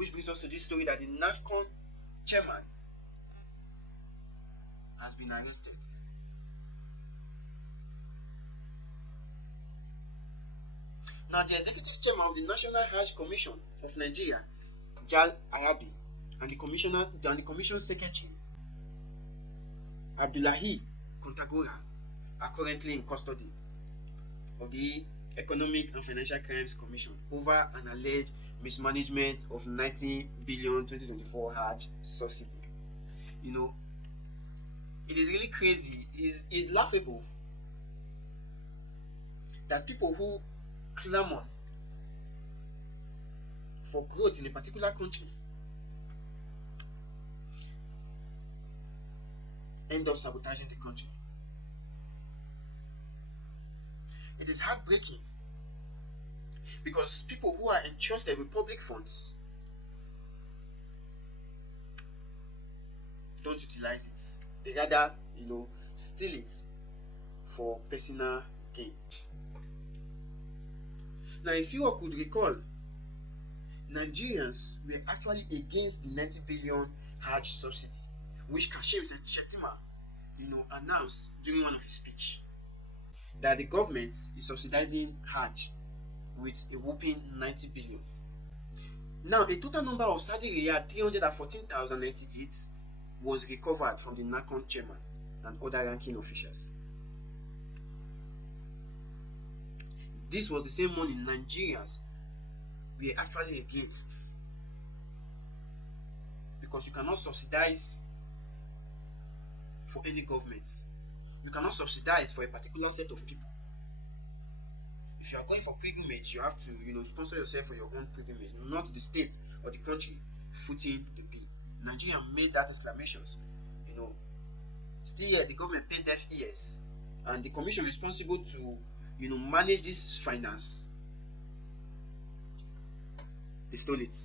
Which brings us to this story that the Nahcon chairman has been arrested. Now, the executive chairman of the National HAJJ Commission of Nigeria, ALLOWANCE, and the commission secretary, Abdullahi Kontagora, are currently in custody of the Economic and Financial Crimes Commission over an alleged mismanagement of 90 billion 2024 HAJJ subsidy. You know, it is really crazy. It is laughable that people who clamor for growth in a particular country end up sabotaging the country. It is heartbreaking because people who are entrusted with public funds don't utilize it. They rather, steal it for personal gain. Now, if you all could recall, Nigerians were actually against the 90 billion HAJJ subsidy, which Kashim Shettima, announced during one of his speech, that the government is subsidizing HAJJ with a whopping 90 billion. Now, a total number of Saudi Riyal 314,098 was recovered from the Nahcon chairman and other ranking officials. This was the same money Nigerians were actually against, because you cannot subsidize for any government. You cannot subsidize for a particular set of people. If you are going for pilgrimage, you have to, sponsor yourself for your own pilgrimage, not the state or the country footing the bill. Nigeria made that exclamations. Still yet the government paid deaf ears, and the commission responsible to, manage this finance, they stole it.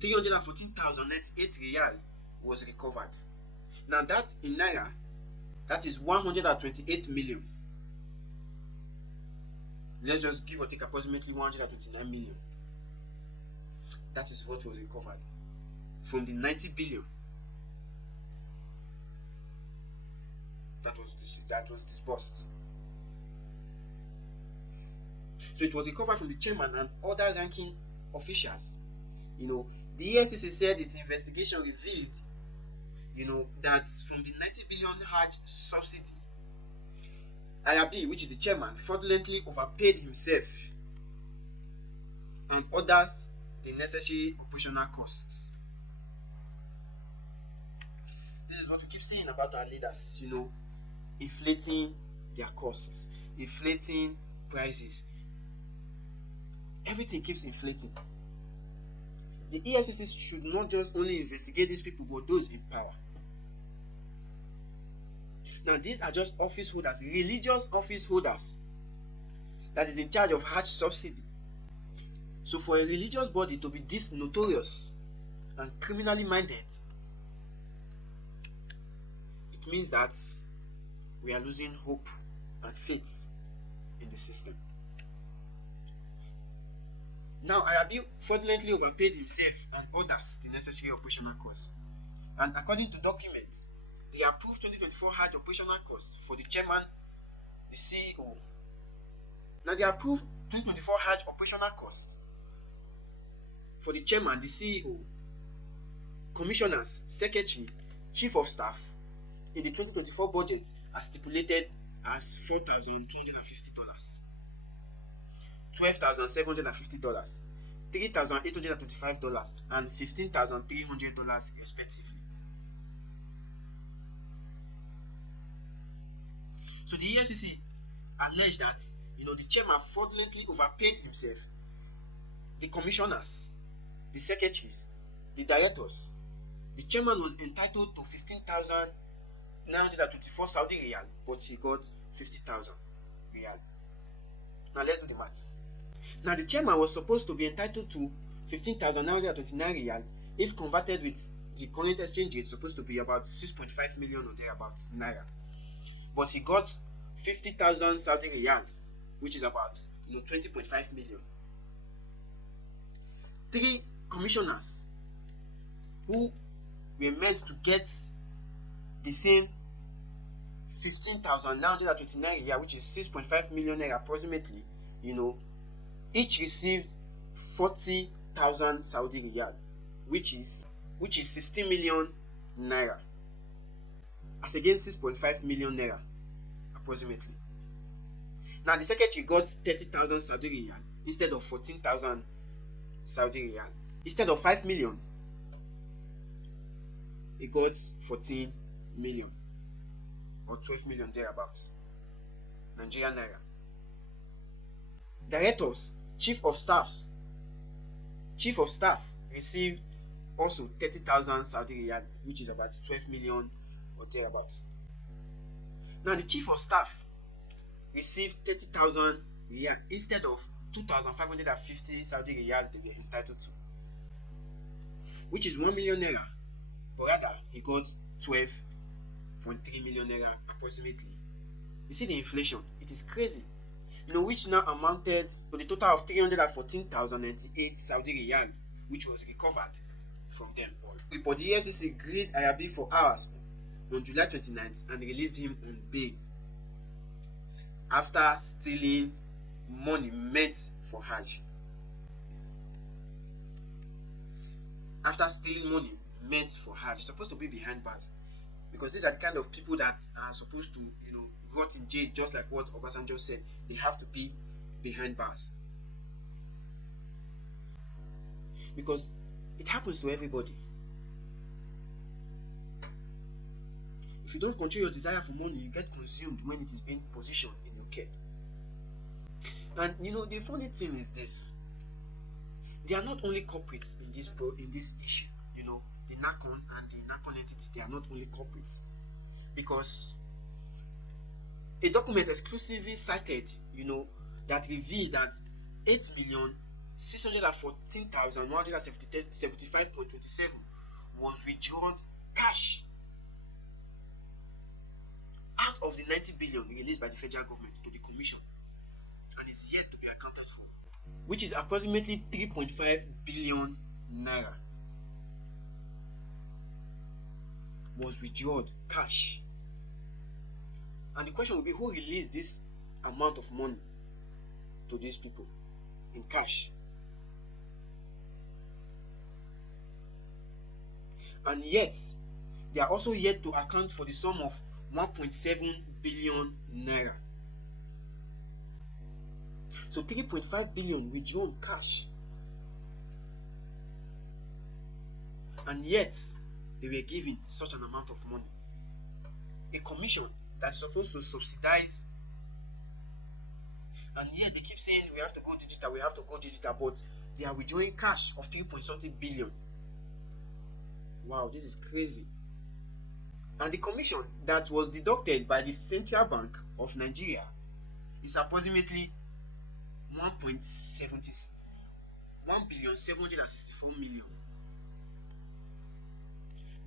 $314,098 was recovered. Now that in naira, that is 128 million. Let's just give or take approximately 129 million. That is what was recovered from the 90 billion that was disbursed. So it was recovered from the chairman and other ranking officials. The EFCC said its investigation revealed, that from the 90 billion HAJJ subsidy, Arabi, which is the chairman, fraudulently overpaid himself and others the necessary operational costs. This is what we keep saying about our leaders, inflating their costs, inflating prices. Everything keeps inflating. The EFCC should not just only investigate these people, but those in power. Now, these are just office holders, religious office holders, that is in charge of HAJJ subsidy. So for a religious body to be this notorious and criminally minded, it means that we are losing hope and faith in the system. Now, Arabi fraudulently overpaid himself and others the necessary operational costs. And according to documents, the approved 2024 HAJJ operational costs for the chairman, the CEO. Now, the approved 2024 HAJJ operational costs for the chairman, the CEO, commissioners, secretary, chief of staff in the 2024 budget are stipulated as $4,250, $12,750, $3,825, and $15,300 respectively. So the EFCC alleged that the chairman fraudulently overpaid himself, the commissioners, the secretaries, the directors. The chairman was entitled to 15,924 Saudi Riyal, but he got 50,000 Riyal. Now let's do the maths. Now the chairman was supposed to be entitled to 15,929 Riyal. If converted with the current exchange rate, supposed to be about 6.5 million or thereabouts naira. But he got 50,000 Saudi Riyals, which is about 20.5 million. 3 commissioners who were meant to get the same 15,929 riyal, which is 6.5 million naira approximately, each received 40,000 Saudi riyal, which is 60 million naira, as against 6.5 million naira approximately. Now the secretary got 30,000 Saudi riyal instead of 14,000 Saudi riyal. Instead of 5 million, he got 14 million or 12 million thereabouts, Nigerian naira. Directors, chief of staff received also 30,000 Saudi riyal, which is about 12 million or thereabouts. Now the chief of staff received 30,000 riyal instead of 2,550 Saudi riyals they were entitled to, which is 1 million naira, but rather he got 12.3 million naira approximately. You see the inflation, it is crazy, which now amounted to the total of 314,098 Saudi riyal, which was recovered from them all. But the EFCC grilled Ayabi for hours on July 29th and released him on bail after stealing money meant for Hajj. He's supposed to be behind bars, because these are the kind of people that are supposed to, rot in jail, just like what Obasanjo said. They have to be behind bars, because it happens to everybody. If you don't control your desire for money, you get consumed when it is being positioned in your care. And the funny thing is this: they are not only culprits in this issue. The Nahcon and the Nahcon entity, they are not only culprits, because a document exclusively cited, that revealed that 8,614,175.27 was withdrawn cash out of the 90 billion released by the federal government to the commission, and is yet to be accounted for, which is approximately 3.5 billion naira was withdrawn cash. And the question will be, who released this amount of money to these people in cash? And yet they are also yet to account for the sum of 1.7 billion naira. So 3.5 billion withdrawn cash, and yet they were given such an amount of money. A commission that is supposed to subsidize, and yet they keep saying we have to go digital, but they are withdrawing cash of 3.something billion. Wow, this is crazy. And the commission that was deducted by the Central Bank of Nigeria is approximately 1,764,000,000.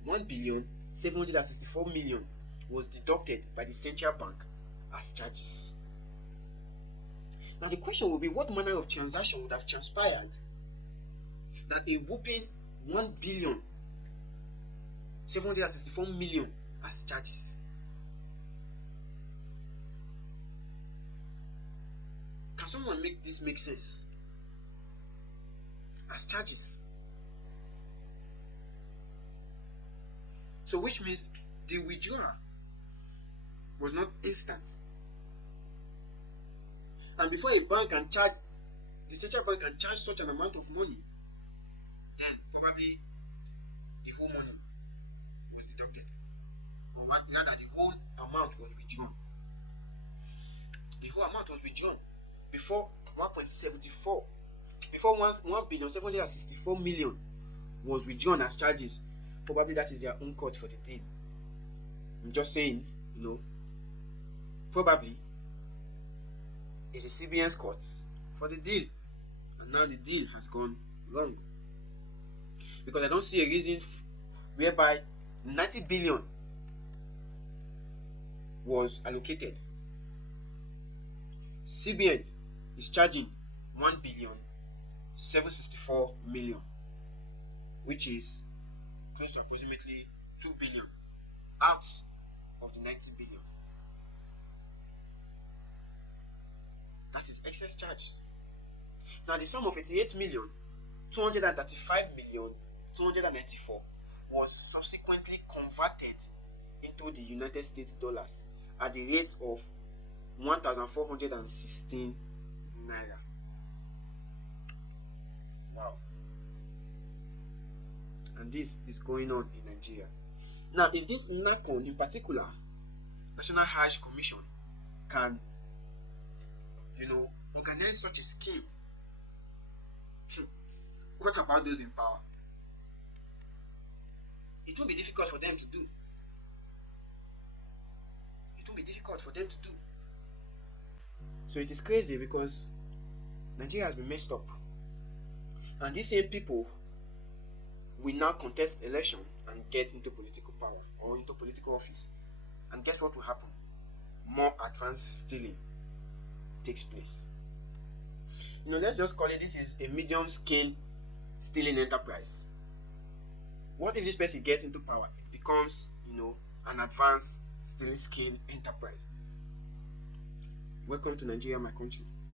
1,764,000,000 was deducted by the Central Bank as charges. Now the question will be, what manner of transaction would have transpired that a whopping 1,764,000,000 as charges? Can someone make this make sense? As charges. So which means the withdrawal was not instant. And before the Central Bank can charge such an amount of money, then probably the whole money was deducted. Or rather, the whole amount was withdrawn. The whole amount was withdrawn before 1,764,000,000 was withdrawn as charges. Probably that is their own cut for the deal. I'm just saying, probably it's a CBN's cut for the deal, and now the deal has gone wrong, because I don't see a reason whereby 90 billion was allocated. CBN is charging 1,764,000,000, which is close to approximately 2 billion out of the 90 billion. That is excess charges. Now, the sum of 88,235,294 was subsequently converted into the United States dollars at the rate of 1,416 naira. Wow. And this is going on in Nigeria. Now, if this Nahcon in particular, National HAJJ Commission, can, organize such a scheme, what about those in power? It won't be difficult for them to do. It won't be difficult for them to do. So it is crazy because Nigeria has been messed up. And these same people will now contest election and get into political power or into political office. And guess what will happen? More advanced stealing takes place. Let's just call it, this is a medium scale stealing enterprise. What if this person gets into power? It becomes, an advanced stealing scale enterprise. Welcome to Nigeria, my country.